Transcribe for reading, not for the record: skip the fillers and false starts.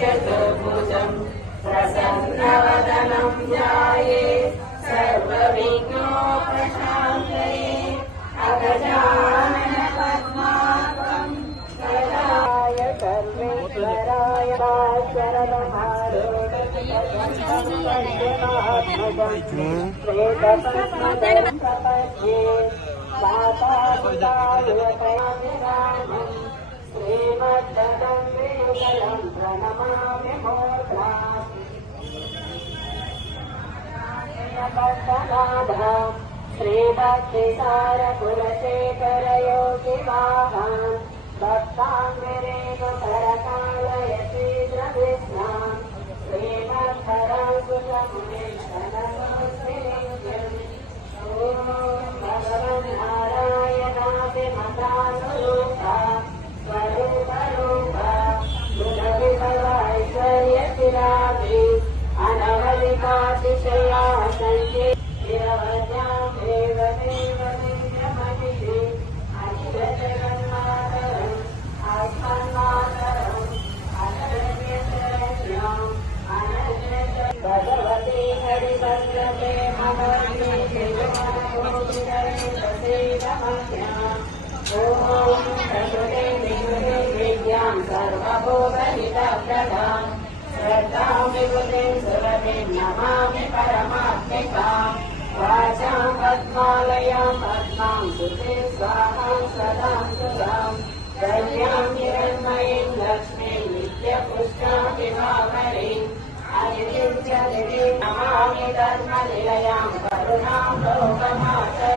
चतुर्भुजम् प्रसन्नवदनं ध्याये सर्वविघ्नोपशान्तये अगजाननपद्मार्कं गजाय सर्वेश्वराय श्रीमद्दं प्रणमामि मूर्ध्नाम् श्रीभक्तिसारकुलशेखर योगिवाहान् भक्ताङ्गिरेण परकालय शीघ्रविस्नाम् श्रीमद्धरासुरमुनिशनतोऽस्मिनित्यम् ॐ भगवन्नारायणाभिमतानुरूपा स्वरूपरूपा गुणविभवैश्वर्यशिराभि अनवलिकातिशया सन्ति निरवध्यां देवदेवदेवमहिषि अखिलजगन्मातरम् आत्मन्मातरम् अनन्यशरण्याम् भगवती हरिभद्रते ममर्ये ॐ प्रकृते विकृते विद्यां सर्वभोगहितप्रदाम् श्रद्धां विभूतिं सुरतिं नमामि परमात्मिकाम् वाचां पद्मालयां पद्मां सुतिं स्वाहां सदां सुधां द्रव्यां हिरण्मयीं लक्ष्मीं नित्यपुष्टाभिमाकरीम् अदितिं च दितिं नमामि धर्मनिलयां करुणां लोकमातरम्